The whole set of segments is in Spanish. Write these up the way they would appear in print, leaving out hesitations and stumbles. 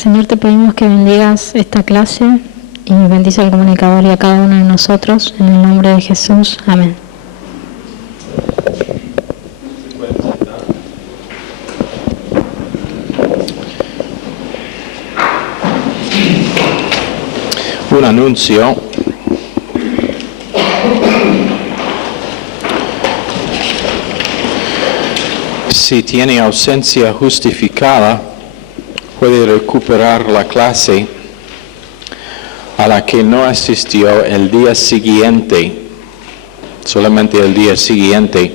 Señor, te pedimos que bendigas esta clase y bendice al comunicador y a cada uno de nosotros, en el nombre de Jesús. Amén. Un anuncio. Si tiene ausencia justificada, puede recuperar la clase a la que no asistió el día siguiente, solamente el día siguiente,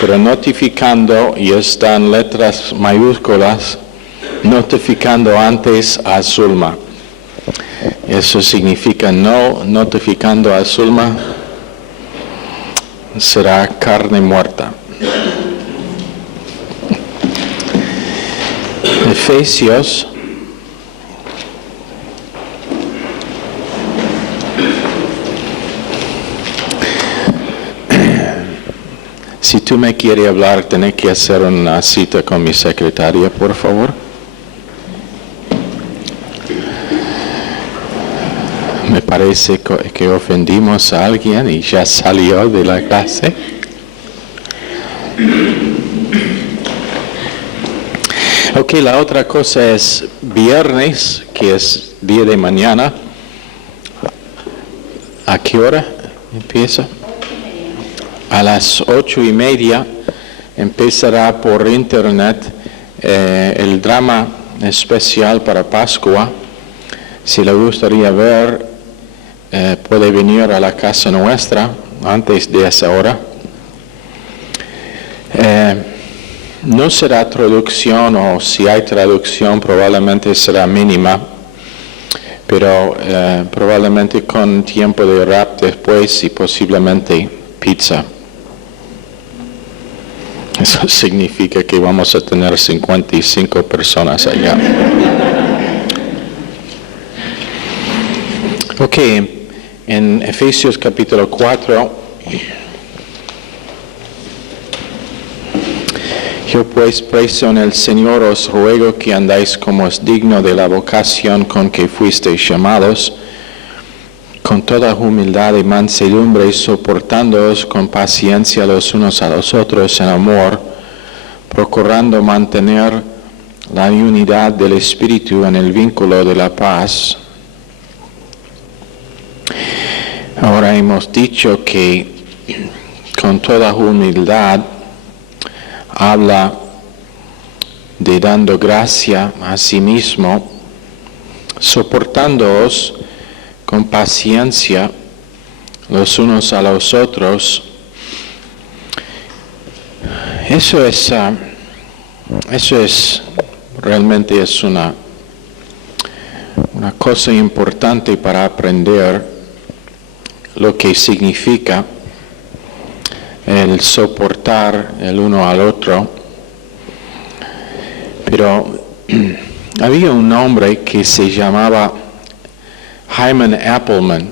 pero notificando, y están letras mayúsculas, notificando antes a Zulma. Eso significa no notificando a Zulma, será carne muerta. Efesios Si tú me quieres hablar, tenés que hacer una cita con mi secretaria, por favor. Me parece que ofendimos a alguien y ya salió de la clase. Ok, la otra cosa es viernes, que es día de mañana. ¿A qué hora empieza? A las 8:30 empezará por internet el drama especial para Pascua. Si le gustaría ver, puede venir a la casa nuestra antes de esa hora. No será traducción, o si hay traducción probablemente será mínima, pero probablemente con tiempo de rap después y posiblemente pizza. Eso significa que vamos a tener 55 personas allá. Ok, en Efesios capítulo 4, yo pues preso en el Señor os ruego que andáis como es digno de la vocación con que fuisteis llamados, con toda humildad y mansedumbre, soportándoos con paciencia los unos a los otros en amor, procurando mantener la unidad del Espíritu en el vínculo de la paz. Ahora hemos dicho que con toda humildad habla de dando gracia a sí mismo, soportándoos con paciencia los unos a los otros. Eso es realmente es una cosa importante para aprender lo que significa el soportar el uno al otro. Pero había un hombre que se llamaba Hyman Appleman,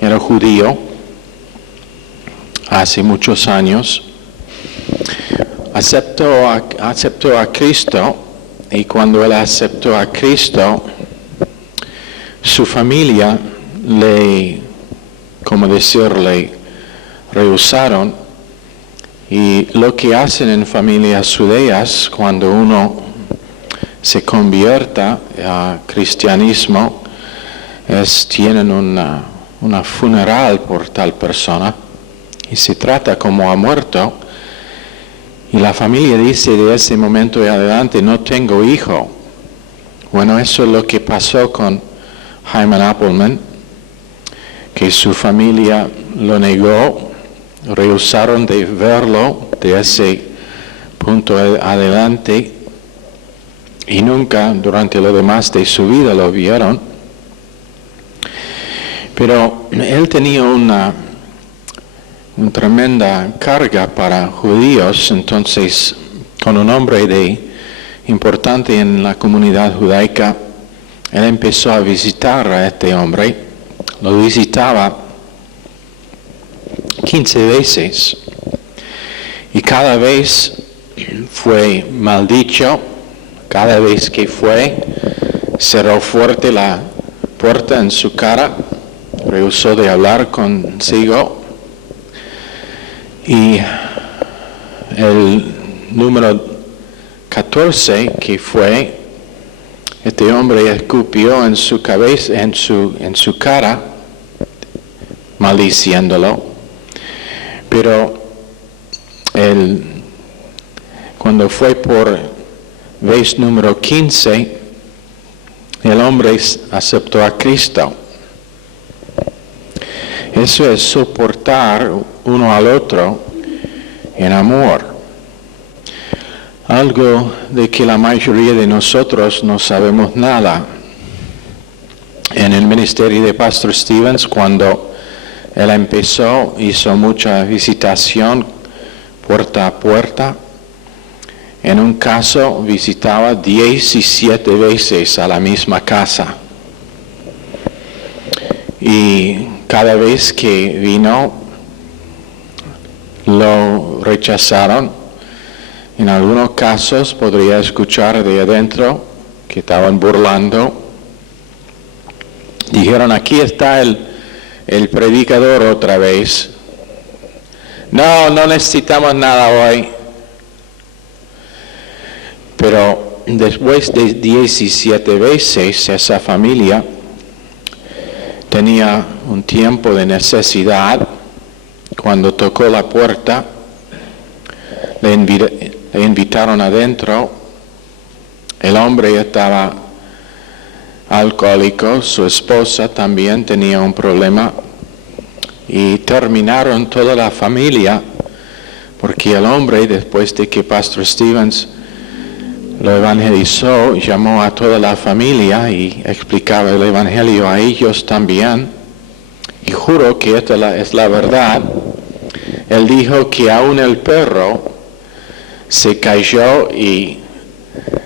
era judío, hace muchos años, aceptó a Cristo, y cuando él aceptó a Cristo, su familia le rehusaron, y lo que hacen en familias judías cuando uno se convierta a cristianismo tienen una funeral por tal persona y se trata como ha muerto, y la familia dice de ese momento en adelante no tengo hijo. Bueno, eso es lo que pasó con Hyman Appleman, que su familia lo negó, rehusaron de verlo de ese punto adelante y nunca durante lo demás de su vida lo vieron. Pero él tenía una tremenda carga para judíos, entonces con un hombre importante en la comunidad judaica, él empezó a visitar a este hombre, lo visitaba 15 veces y cada vez fue maldicho, cada vez que fue cerró fuerte la puerta en su cara, rehusó de hablar consigo, y el número 14, que fue, este hombre escupió en su cabeza, en su cara, maldiciéndolo. Pero cuando fue por vez número 15, el hombre aceptó a Cristo. Eso es soportar uno al otro en amor. Algo de que la mayoría de nosotros no sabemos nada. En el ministerio de Pastor Stevens, cuando él empezó, hizo mucha visitación puerta a puerta. En un caso visitaba 17 veces a la misma casa. Y cada vez que vino, lo rechazaron. En algunos casos podría escuchar de adentro que estaban burlando. Dijeron, aquí está el predicador otra vez. No necesitamos nada hoy. Pero después de 17 veces esa familia tenía un tiempo de necesidad. Cuando tocó la puerta, le invitaron adentro. El hombre estaba alcohólico, su esposa también tenía un problema, y terminaron toda la familia, porque el hombre, después de que Pastor Stevens lo evangelizó, llamó a toda la familia y explicaba el evangelio a ellos también, y juro que esta es la verdad. Él dijo que aún el perro se cayó y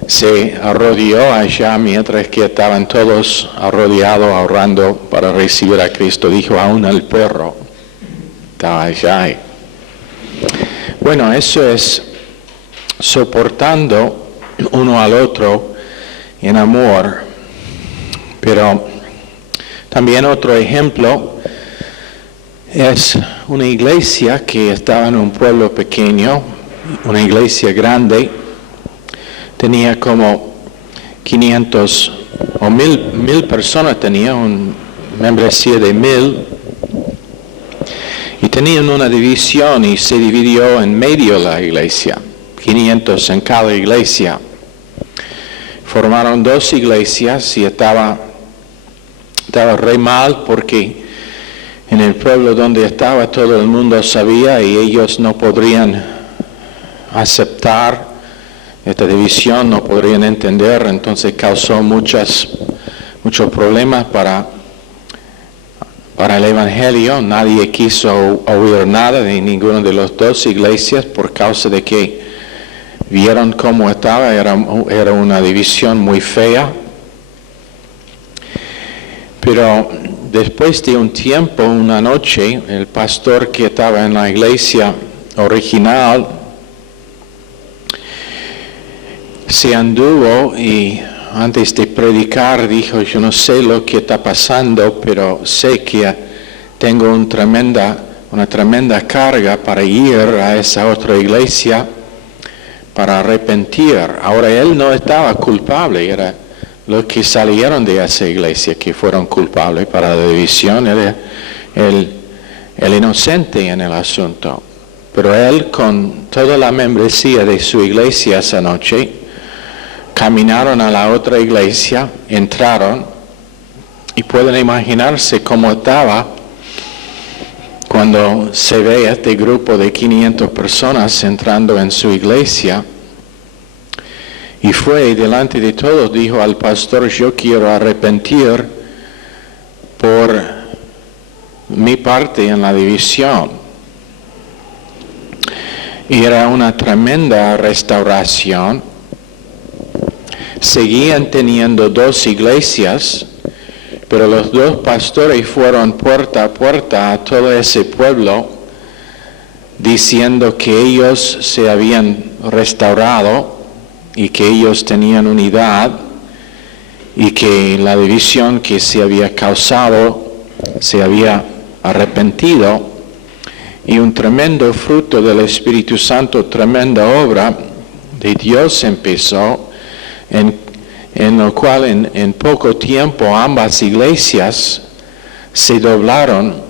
se arrodilló allá mientras que estaban todos arrodillados orando para recibir a Cristo. Dijo, aún el perro estaba allá. Bueno, eso es soportando uno al otro en amor. Pero también otro ejemplo es una iglesia que estaba en un pueblo pequeño, una iglesia grande, tenía como 500 o 1000 personas, tenía una membresía de 1000, y tenían una división y se dividió en medio la iglesia, 500 en cada iglesia. Formaron 2 iglesias y estaba re mal, porque en el pueblo donde estaba todo el mundo sabía y ellos no podrían aceptar esta división, no podrían entender. Entonces causó muchos problemas para el evangelio. Nadie quiso oír nada de ninguna de las 2 iglesias por causa de que vieron cómo estaba. Era una división muy fea. Pero después de un tiempo, una noche, el pastor que estaba en la iglesia original se anduvo y antes de predicar dijo, yo no sé lo que está pasando, pero sé que tengo una tremenda carga para ir a esa otra iglesia para arrepentir. Ahora él no estaba culpable, era los que salieron de esa iglesia que fueron culpables para la división, era el inocente en el asunto. Pero él, con toda la membresía de su iglesia esa noche, caminaron a la otra iglesia, entraron, y pueden imaginarse cómo estaba cuando se ve este grupo de 500 personas entrando en su iglesia. Y fue delante de todos, dijo al pastor, yo quiero arrepentir por mi parte en la división. Y era una tremenda restauración. Seguían teniendo 2 iglesias, pero los 2 pastores fueron puerta a puerta a todo ese pueblo, diciendo que ellos se habían restaurado y que ellos tenían unidad, y que la división que se había causado se había arrepentido, y un tremendo fruto del Espíritu Santo, tremenda obra de Dios empezó, en lo cual en poco tiempo ambas iglesias se doblaron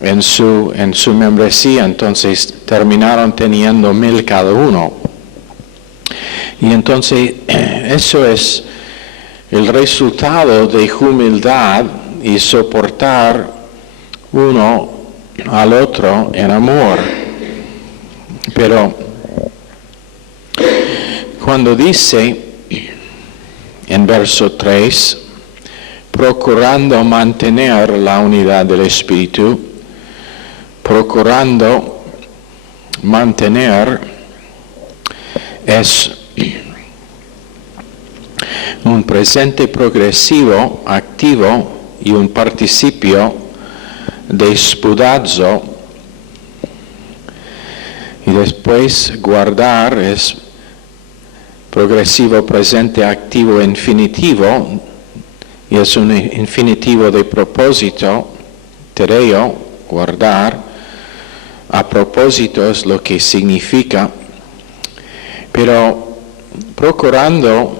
en su membresía. Entonces terminaron teniendo 1,000 cada uno. Y entonces eso es el resultado de humildad y soportar uno al otro en amor. Pero cuando dice en verso 3, procurando mantener la unidad del Espíritu, procurando mantener es un presente progresivo, activo, y un participio de spudazzo, y después guardar es progresivo, presente, activo, infinitivo, y es un infinitivo de propósito, tereo, guardar. A propósito es lo que significa, pero procurando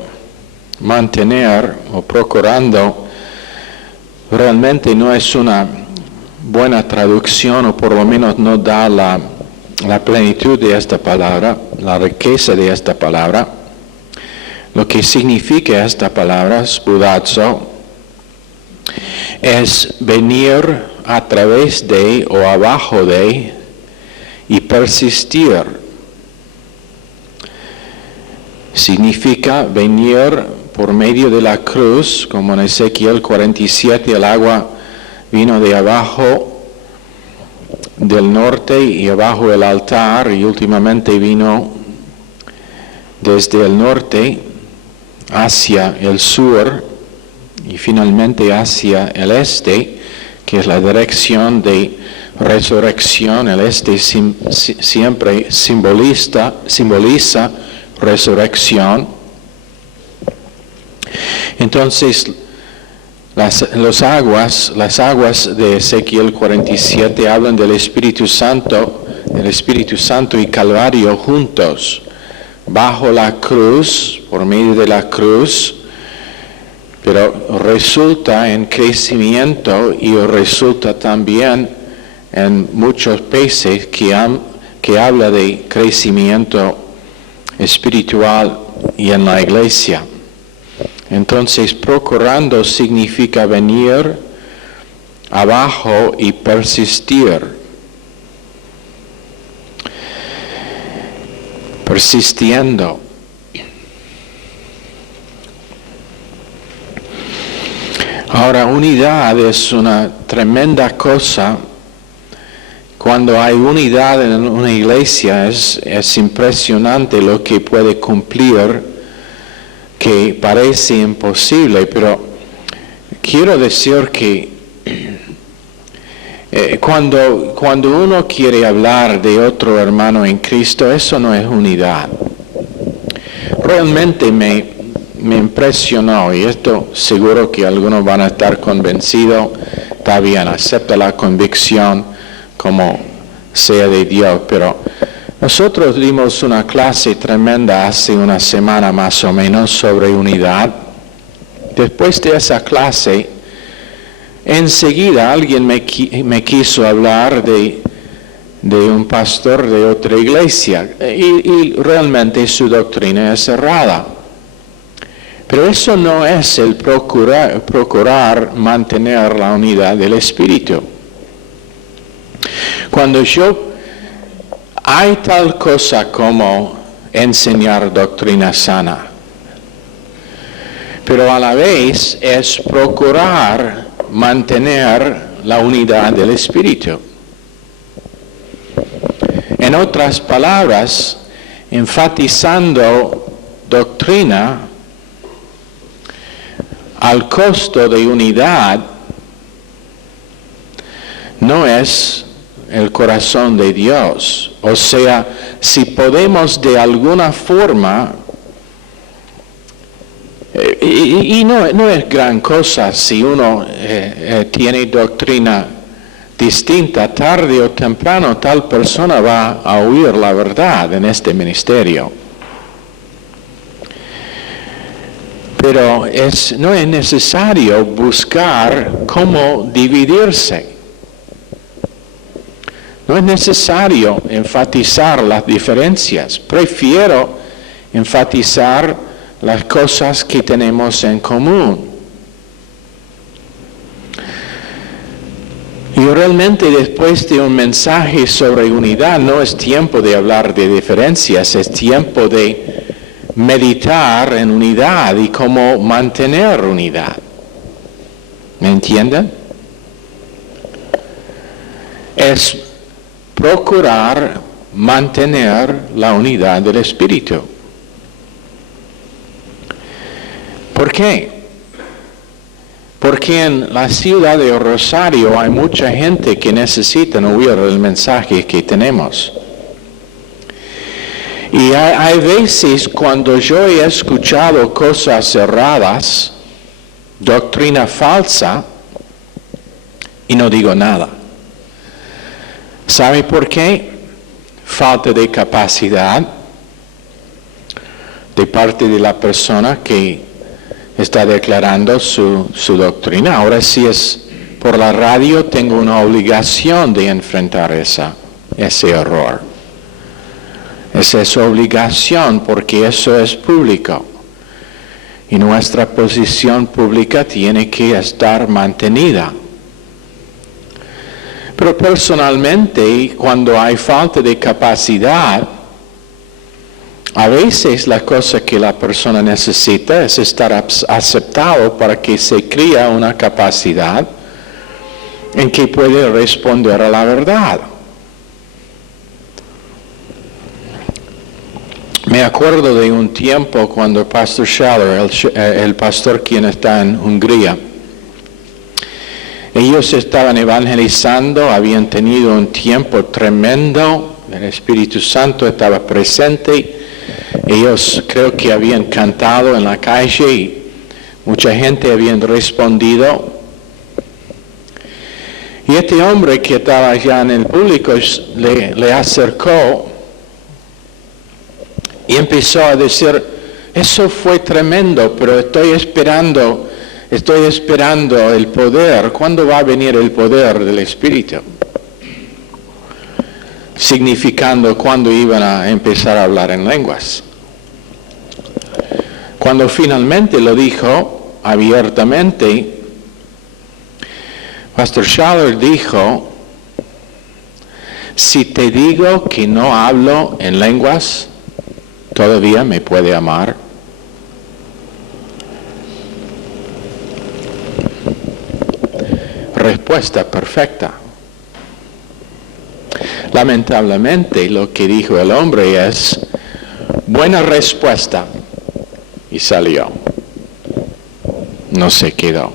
mantener o procurando realmente no es una buena traducción, o por lo menos no da la plenitud de esta palabra, la riqueza de esta palabra. Lo que significa esta palabra, spudazzo, es venir a través de o abajo de y persistir. Significa venir por medio de la cruz, como en Ezequiel 47, el agua vino de abajo del norte y abajo del altar, y últimamente vino desde el norte hacia el sur y finalmente hacia el este, que es la dirección de resurrección. El este siempre simboliza resurrección. Entonces, las aguas de Ezequiel 47 hablan del Espíritu Santo y Calvario juntos, bajo la cruz, por medio de la cruz, pero resulta en crecimiento y resulta también en muchos veces que habla de crecimiento espiritual y en la iglesia. Entonces, procurando significa venir abajo y persistir. Persistiendo. Ahora, unidad es una tremenda cosa. Cuando hay unidad en una iglesia es impresionante lo que puede cumplir, que parece imposible, pero quiero decir que cuando uno quiere hablar de otro hermano en Cristo, eso no es unidad. Realmente me impresionó, y esto seguro que algunos van a estar convencidos. Está bien, acepta la convicción como sea de Dios, pero nosotros dimos una clase tremenda hace una semana más o menos sobre unidad. Después de esa clase, enseguida alguien me quiso hablar de un pastor de otra iglesia, y realmente su doctrina es errada. Pero eso no es el procurar mantener la unidad del Espíritu. Cuando hay tal cosa como enseñar doctrina sana, pero a la vez es procurar mantener la unidad del Espíritu. En otras palabras, enfatizando doctrina al costo de unidad no es el corazón de Dios. O sea, si podemos de alguna forma Y no es gran cosa si uno tiene doctrina distinta, tarde o temprano tal persona va a oír la verdad en este ministerio. Pero no es necesario buscar cómo dividirse. No es necesario enfatizar las diferencias. Prefiero enfatizar las cosas que tenemos en común. Y realmente después de un mensaje sobre unidad no es tiempo de hablar de diferencias, es tiempo de meditar en unidad y cómo mantener unidad. ¿Me entienden? Es procurar mantener la unidad del Espíritu. ¿Por qué? Porque en la ciudad de Rosario hay mucha gente que necesita oír el mensaje que tenemos. Y hay veces cuando yo he escuchado cosas erradas, doctrina falsa, y no digo nada. ¿Sabe por qué? Falta de capacidad de parte de la persona que está declarando su doctrina. Ahora si es por la radio, tengo una obligación de enfrentar ese error. Esa es su obligación porque eso es público. Y nuestra posición pública tiene que estar mantenida. Pero personalmente, cuando hay falta de capacidad, a veces la cosa que la persona necesita es estar aceptado para que se crea una capacidad en que puede responder a la verdad. Me acuerdo de un tiempo cuando el pastor Schaller, el pastor quien está en Hungría, ellos estaban evangelizando, habían tenido un tiempo tremendo, el Espíritu Santo estaba presente. Ellos creo que habían cantado en la calle y mucha gente había respondido. Y este hombre que estaba allá en el público le acercó y empezó a decir, eso fue tremendo, pero estoy esperando el poder. ¿Cuándo va a venir el poder del Espíritu? Significando cuándo iban a empezar a hablar en lenguas. Cuando finalmente lo dijo abiertamente, Pastor Schaller dijo, si te digo que no hablo en lenguas, ¿todavía me puede amar? Respuesta perfecta. Lamentablemente lo que dijo el hombre es, buena respuesta, y salió. No se quedó.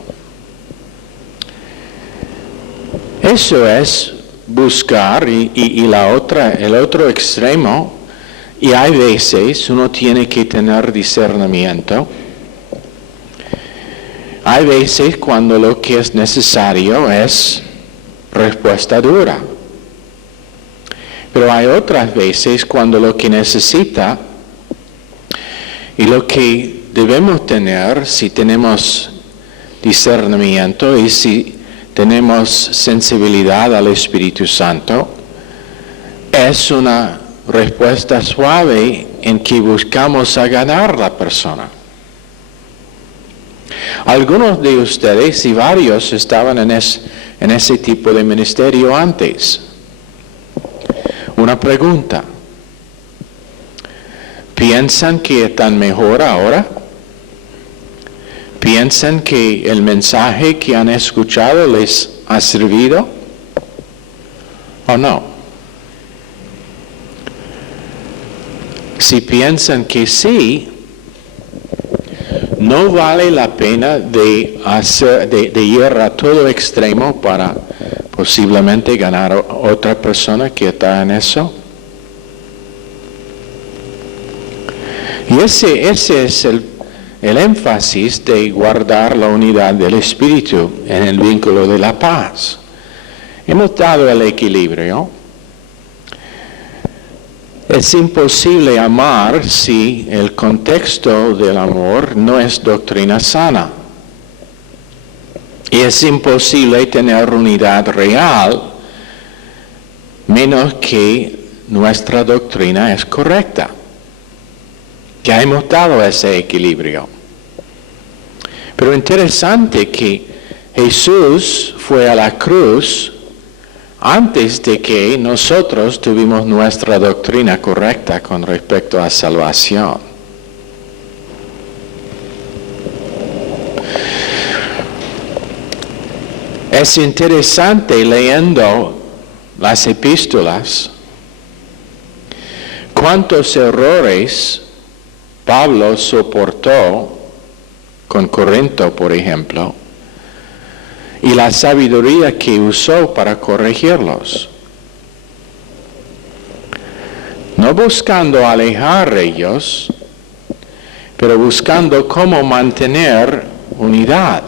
Eso es buscar y el otro extremo, y hay veces uno tiene que tener discernimiento. Hay veces cuando lo que es necesario es respuesta dura. Pero hay otras veces cuando lo que necesita y lo que debemos tener, si tenemos discernimiento y si tenemos sensibilidad al Espíritu Santo, es una respuesta suave en que buscamos a ganar la persona. Algunos de ustedes y varios estaban en ese tipo de ministerio antes. Una pregunta. ¿Piensan que están mejor ahora? ¿Piensan que el mensaje que han escuchado les ha servido? ¿O no? Si piensan que sí, no vale la pena de ir a todo extremo para posiblemente ganar a otra persona que está en eso. Y ese es el énfasis de guardar la unidad del Espíritu en el vínculo de la paz. Hemos dado el equilibrio. Es imposible amar si el contexto del amor no es doctrina sana. Y es imposible tener unidad real menos que nuestra doctrina es correcta. Ya hemos dado ese equilibrio. Pero interesante que Jesús fue a la cruz antes de que nosotros tuvimos nuestra doctrina correcta con respecto a salvación. Es interesante leyendo las epístolas cuántos errores Pablo soportó con Corinto, por ejemplo, y la sabiduría que usó para corregirlos. No buscando alejar a ellos, pero buscando cómo mantener unidad.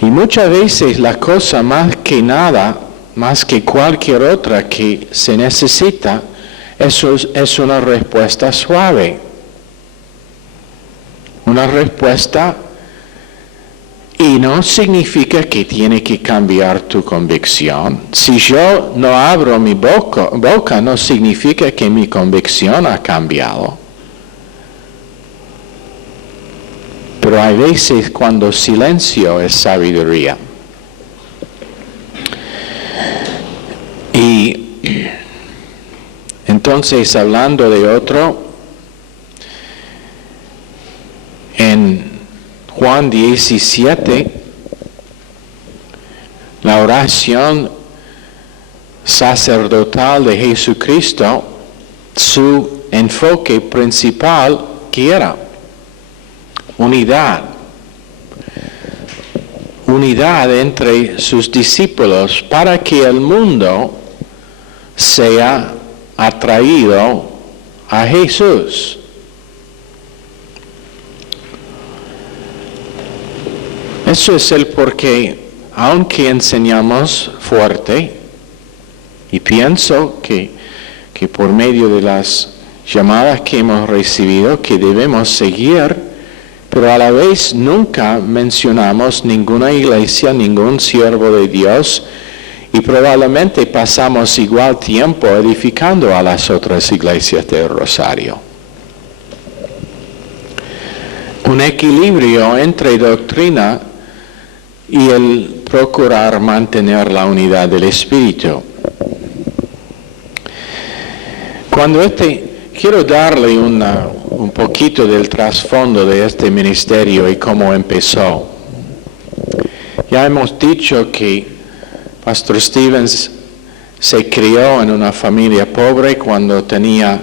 Y muchas veces la cosa más que nada, más que cualquier otra que se necesita, es una respuesta suave. Una respuesta, y no significa que tiene que cambiar tu convicción. Si yo no abro mi boca no significa que mi convicción ha cambiado. Pero hay veces cuando silencio es sabiduría. Y entonces, hablando de otro, en Juan 17, la oración sacerdotal de Jesucristo, su enfoque principal, ¿qué era? Unidad. Unidad entre sus discípulos para que el mundo sea atraído a Jesús. Eso es el porqué, aunque enseñamos fuerte, y pienso que por medio de las llamadas que hemos recibido, que debemos seguir, pero a la vez nunca mencionamos ninguna iglesia, ningún siervo de Dios, y probablemente pasamos igual tiempo edificando a las otras iglesias del Rosario. Un equilibrio entre doctrina y el procurar mantener la unidad del Espíritu. Quiero darle un poquito del trasfondo de este ministerio y cómo empezó. Ya hemos dicho que Pastor Stevens se crió en una familia pobre. Cuando tenía,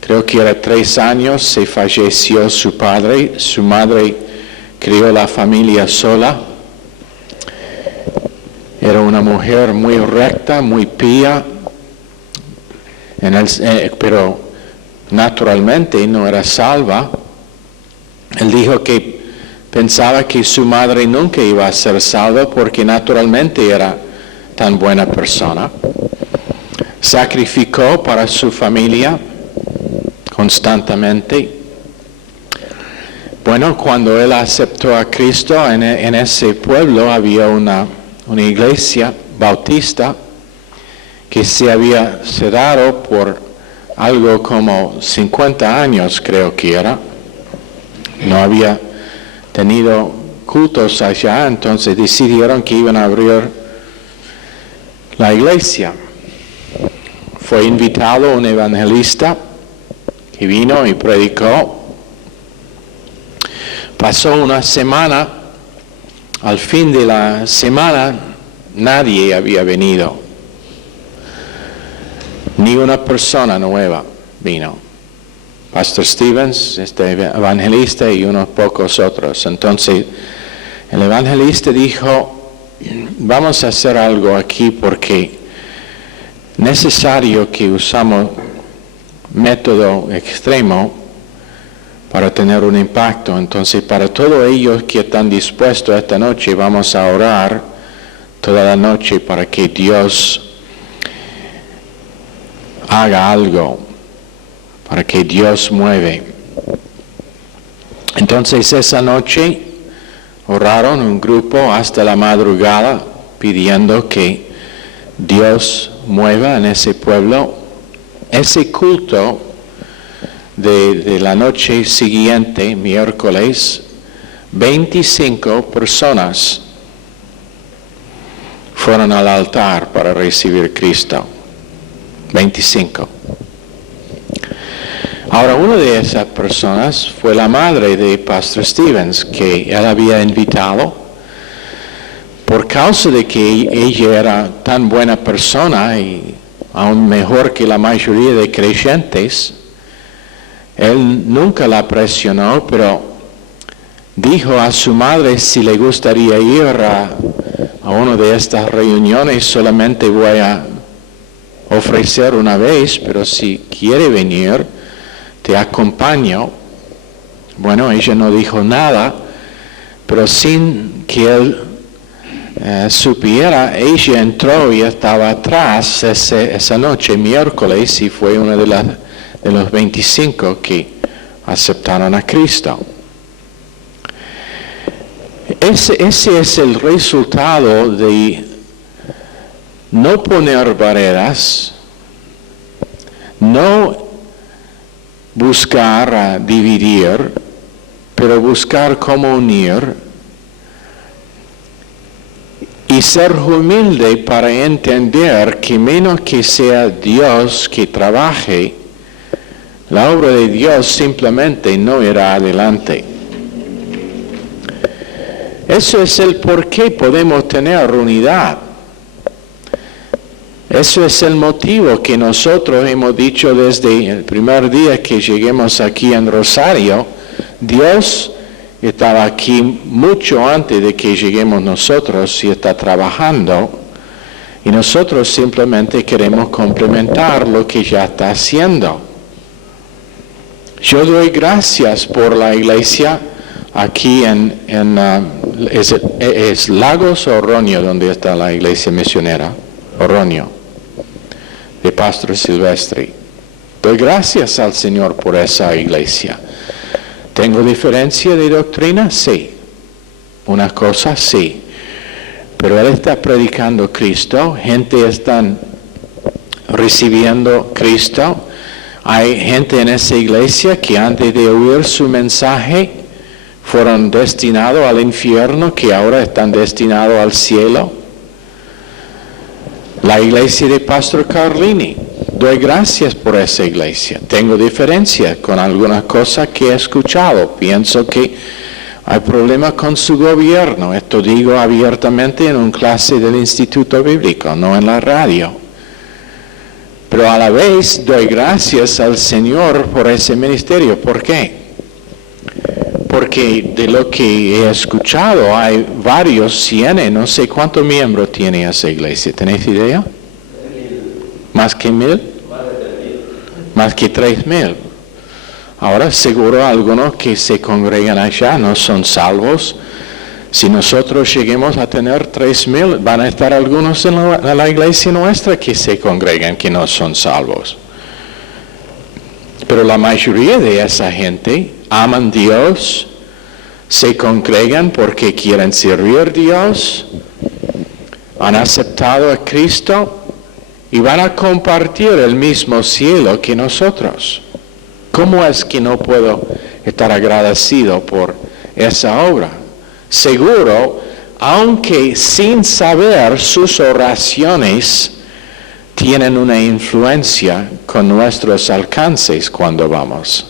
creo que era 3 años, se falleció su padre. Su madre crió la familia sola. Era una mujer muy recta, muy pía, pero naturalmente no era salva. Él dijo que pensaba que su madre nunca iba a ser salva porque naturalmente era tan buena persona. Sacrificó para su familia constantemente. Bueno, cuando él aceptó a Cristo, en ese pueblo había una iglesia bautista que se había cerrado por algo como 50 años, creo que era. No había tenido cultos allá, entonces decidieron que iban a abrir la iglesia. Fue invitado un evangelista que vino y predicó. Pasó una semana. Al fin de la semana nadie había venido. Ni una persona nueva vino. Pastor Stevens, este evangelista y unos pocos otros. Entonces el evangelista dijo, vamos a hacer algo aquí porque necesario que usamos método extremo para tener un impacto. Entonces, para todos ellos que están dispuestos esta noche, vamos a orar toda la noche para que Dios haga algo, para que Dios mueve. Entonces, esa noche oraron un grupo hasta la madrugada pidiendo que Dios mueva en ese pueblo. Ese culto de la noche siguiente, miércoles, 25 personas fueron al altar para recibir Cristo. 25. Ahora, una de esas personas fue la madre de Pastor Stevens, que él había invitado. Por causa de que ella era tan buena persona y aún mejor que la mayoría de creyentes, él nunca la presionó, pero dijo a su madre si le gustaría ir a una de estas reuniones. Solamente voy a ofrecer una vez, pero si quiere venir, te acompaño. Bueno, ella no dijo nada, pero sin que él supiera, ella entró y estaba atrás esa noche, miércoles, y fue una de los 25 que aceptaron a Cristo. Ese es el resultado de no poner barreras, no buscar dividir, pero buscar cómo unir y ser humilde para entender que menos que sea Dios que trabaje, la obra de Dios simplemente no irá adelante. Eso es el por qué podemos tener unidad. Eso es el motivo que nosotros hemos dicho desde el primer día que lleguemos aquí en Rosario. Dios estaba aquí mucho antes de que lleguemos nosotros y está trabajando. Y nosotros simplemente queremos complementar lo que ya está haciendo. Yo doy gracias por la iglesia aquí ¿es Lagos o Oroño donde está la iglesia misionera? Oroño, de Pastor Silvestre. Doy gracias al Señor por esa iglesia. ¿Tengo diferencia de doctrina? Sí. Una cosa, sí. Pero Él está predicando Cristo, gente está recibiendo Cristo. Hay gente en esa iglesia que antes de oír su mensaje fueron destinados al infierno, que ahora están destinados al cielo. La iglesia de Pastor Carlini, doy gracias por esa iglesia. Tengo diferencia con algunas cosas que he escuchado. Pienso que hay problemas con su gobierno. Esto digo abiertamente en una clase del Instituto Bíblico, no en la radio. Pero a la vez doy gracias al Señor por ese ministerio. ¿Por qué? Porque de lo que he escuchado hay varios, no sé cuántos miembros tiene esa iglesia. ¿Tenéis idea? ¿Más que 1,000? Más que 3,000. Ahora seguro algunos que se congregan allá no son salvos. Si nosotros lleguemos a tener 3,000, van a estar algunos en la iglesia nuestra que se congregan que no son salvos. Pero la mayoría de esa gente aman a Dios, se congregan porque quieren servir a Dios, han aceptado a Cristo y van a compartir el mismo cielo que nosotros. ¿Cómo es que no puedo estar agradecido por esa obra? Seguro, aunque sin saber, sus oraciones tienen una influencia con nuestros alcances cuando vamos.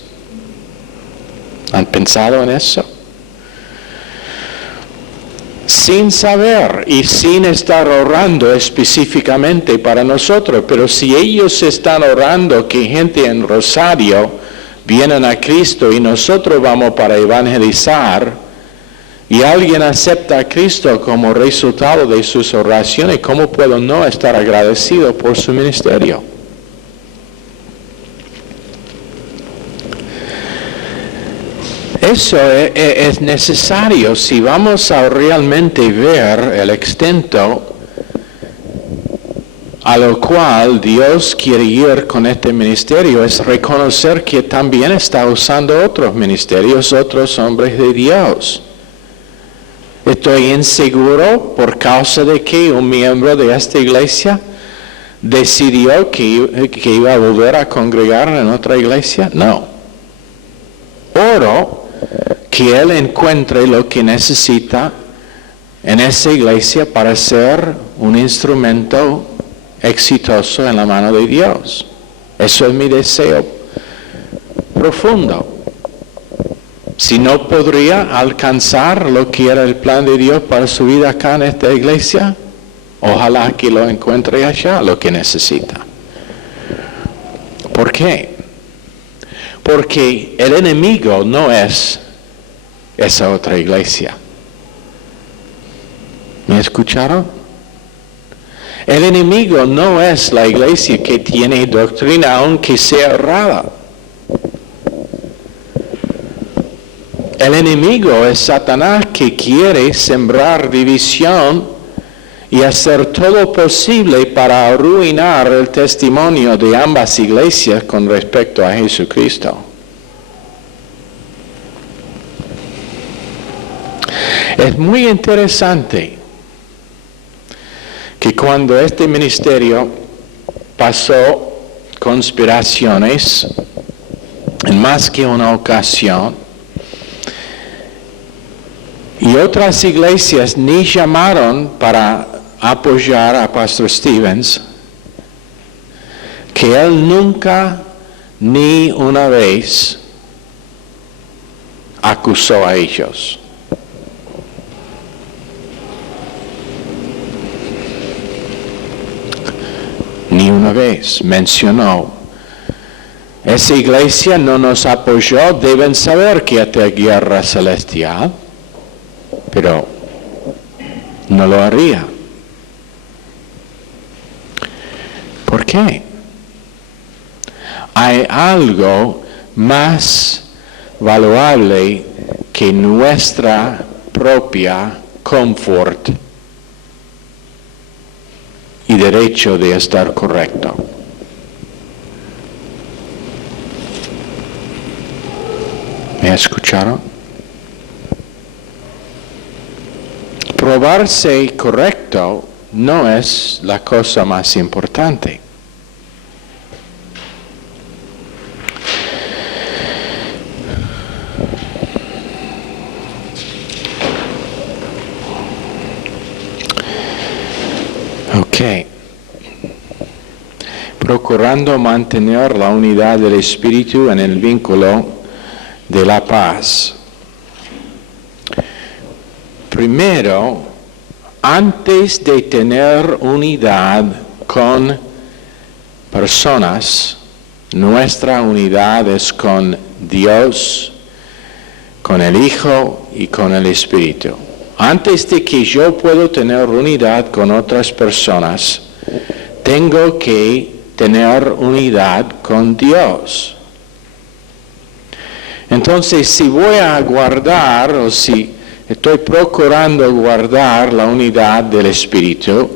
¿Han pensado en eso? Sin saber y sin estar orando específicamente para nosotros, pero si ellos están orando que gente en Rosario vienen a Cristo y nosotros vamos para evangelizar y alguien acepta a Cristo como resultado de sus oraciones, ¿cómo puedo no estar agradecido por su ministerio? Eso es necesario si vamos a realmente ver el extento a lo cual Dios quiere ir con este ministerio, es reconocer que también está usando otros ministerios, otros hombres de Dios. Estoy inseguro por causa de que un miembro de esta iglesia decidió que iba a volver a congregar en otra iglesia. No. Oro que él encuentre lo que necesita en esa iglesia para ser un instrumento exitoso en la mano de Dios. Eso es mi deseo profundo. Si no podría alcanzar lo que era el plan de Dios para su vida acá en esta iglesia, ojalá que lo encuentre allá, lo que necesita. ¿Por qué? Porque el enemigo no es esa otra iglesia. ¿Me escucharon? El enemigo no es la iglesia que tiene doctrina, aunque sea errada. El enemigo es Satanás, que quiere sembrar división y hacer todo posible para arruinar el testimonio de ambas iglesias con respecto a Jesucristo. Es muy interesante que cuando este ministerio pasó conspiraciones en más que una ocasión, y otras iglesias ni llamaron para apoyar a Pastor Stevens, que él nunca ni una vez acusó a ellos. Ni una vez mencionó: esa iglesia no nos apoyó, deben saber que esta guerra celestial, pero no lo haría. ¿Por qué? Hay algo más valuable que nuestra propia confort y derecho de estar correcto. ¿Me escucharon? Probarse correcto no es la cosa más importante. Ok. Procurando mantener la unidad del Espíritu en el vínculo de la paz. Primero, antes de tener unidad con personas, nuestra unidad es con Dios, con el Hijo y con el Espíritu. Antes de que yo pueda tener unidad con otras personas, tengo que tener unidad con Dios. Entonces, si voy a guardar, o si estoy procurando guardar la unidad del Espíritu,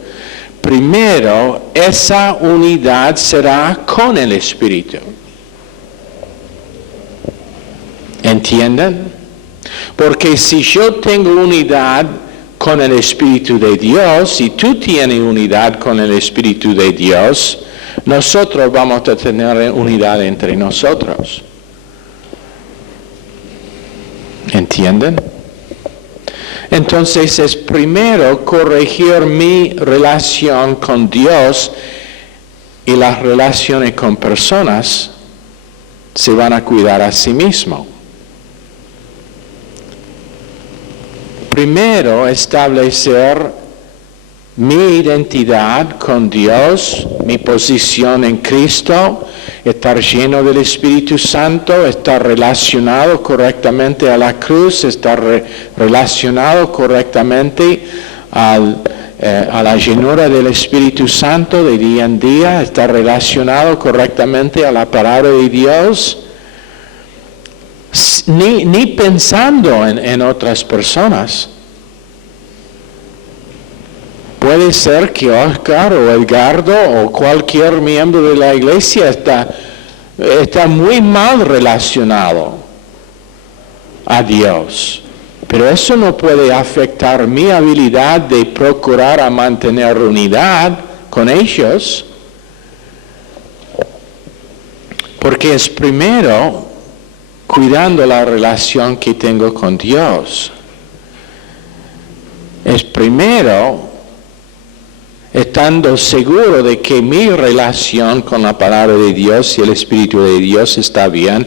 primero esa unidad será con el Espíritu. ¿Entienden? Porque si yo tengo unidad con el Espíritu de Dios y tú tienes unidad con el Espíritu de Dios, nosotros vamos a tener unidad entre nosotros. ¿Entienden? Entonces es primero corregir mi relación con Dios, y las relaciones con personas se van a cuidar a sí mismos. Primero establecer mi identidad con Dios, mi posición en Cristo, estar lleno del Espíritu Santo, estar relacionado correctamente a la cruz, estar relacionado correctamente a la llenura del Espíritu Santo de día en día, estar relacionado correctamente a la palabra de Dios. ni pensando en otras personas. Puede ser que Oscar o Edgardo o cualquier miembro de la iglesia está muy mal relacionado a Dios. Pero eso no puede afectar mi habilidad de procurar a mantener unidad con ellos. Porque es primero cuidando la relación que tengo con Dios. Es primero estando seguro de que mi relación con la palabra de Dios y el Espíritu de Dios está bien,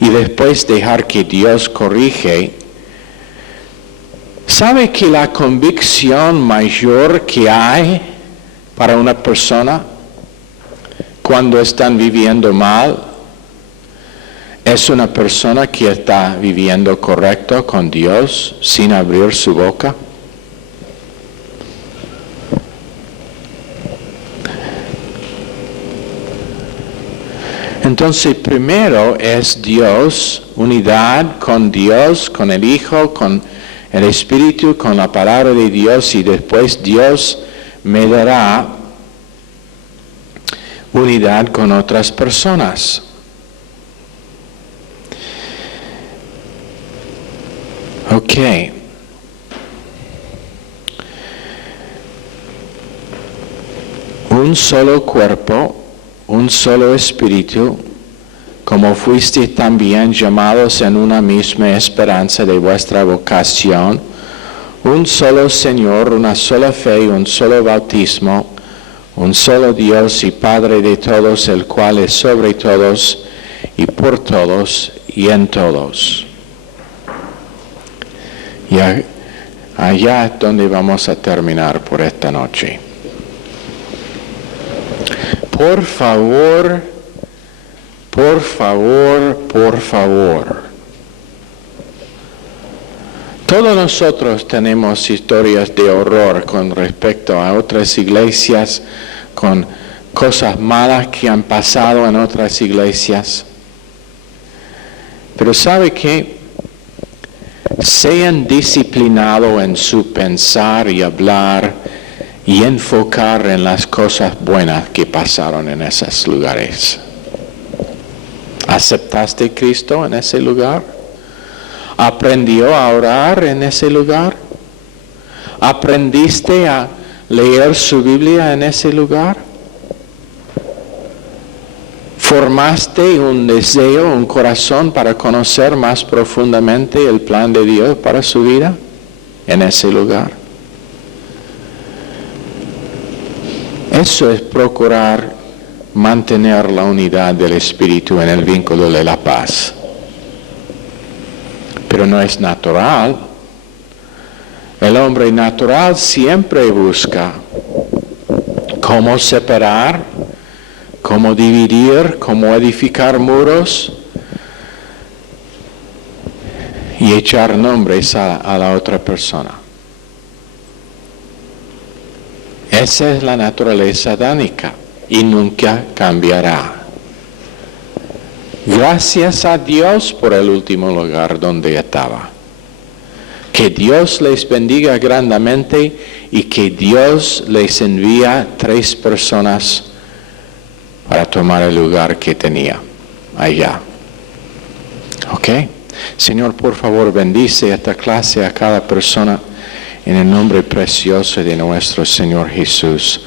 y después dejar que Dios corrige. ¿Sabe que la convicción mayor que hay para una persona cuando están viviendo mal es una persona que está viviendo correcto con Dios sin abrir su boca? Entonces, primero es Dios, unidad con Dios, con el Hijo, con el Espíritu, con la palabra de Dios, y después Dios me dará unidad con otras personas. Ok. Un solo cuerpo, un solo espíritu, como fuiste también llamados en una misma esperanza de vuestra vocación, un solo Señor, una sola fe, un solo bautismo, un solo Dios y Padre de todos, el cual es sobre todos y por todos y en todos. Y allá es donde vamos a terminar por esta noche. Por favor, por favor, por favor. Todos nosotros tenemos historias de horror con respecto a otras iglesias, con cosas malas que han pasado en otras iglesias. Pero ¿sabe qué? Sean disciplinados en su pensar y hablar y enfocar en las cosas buenas que pasaron en esos lugares. ¿Aceptaste a Cristo en ese lugar? ¿Aprendió a orar en ese lugar? ¿Aprendiste a leer su Biblia en ese lugar? ¿Formaste un deseo, un corazón para conocer más profundamente el plan de Dios para su vida en ese lugar? Eso es procurar mantener la unidad del Espíritu en el vínculo de la paz. Pero no es natural. El hombre natural siempre busca cómo separar, cómo dividir, cómo edificar muros y echar nombres a la otra persona. Esa es la naturaleza adánica y nunca cambiará. Gracias a Dios por el último lugar donde estaba. Que Dios les bendiga grandemente y que Dios les envía 3 personas para tomar el lugar que tenía allá. ¿Ok? Señor, por favor, bendice esta clase a cada persona en el nombre precioso de nuestro Señor Jesús.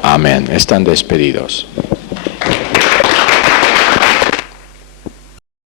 Amén. Están despedidos.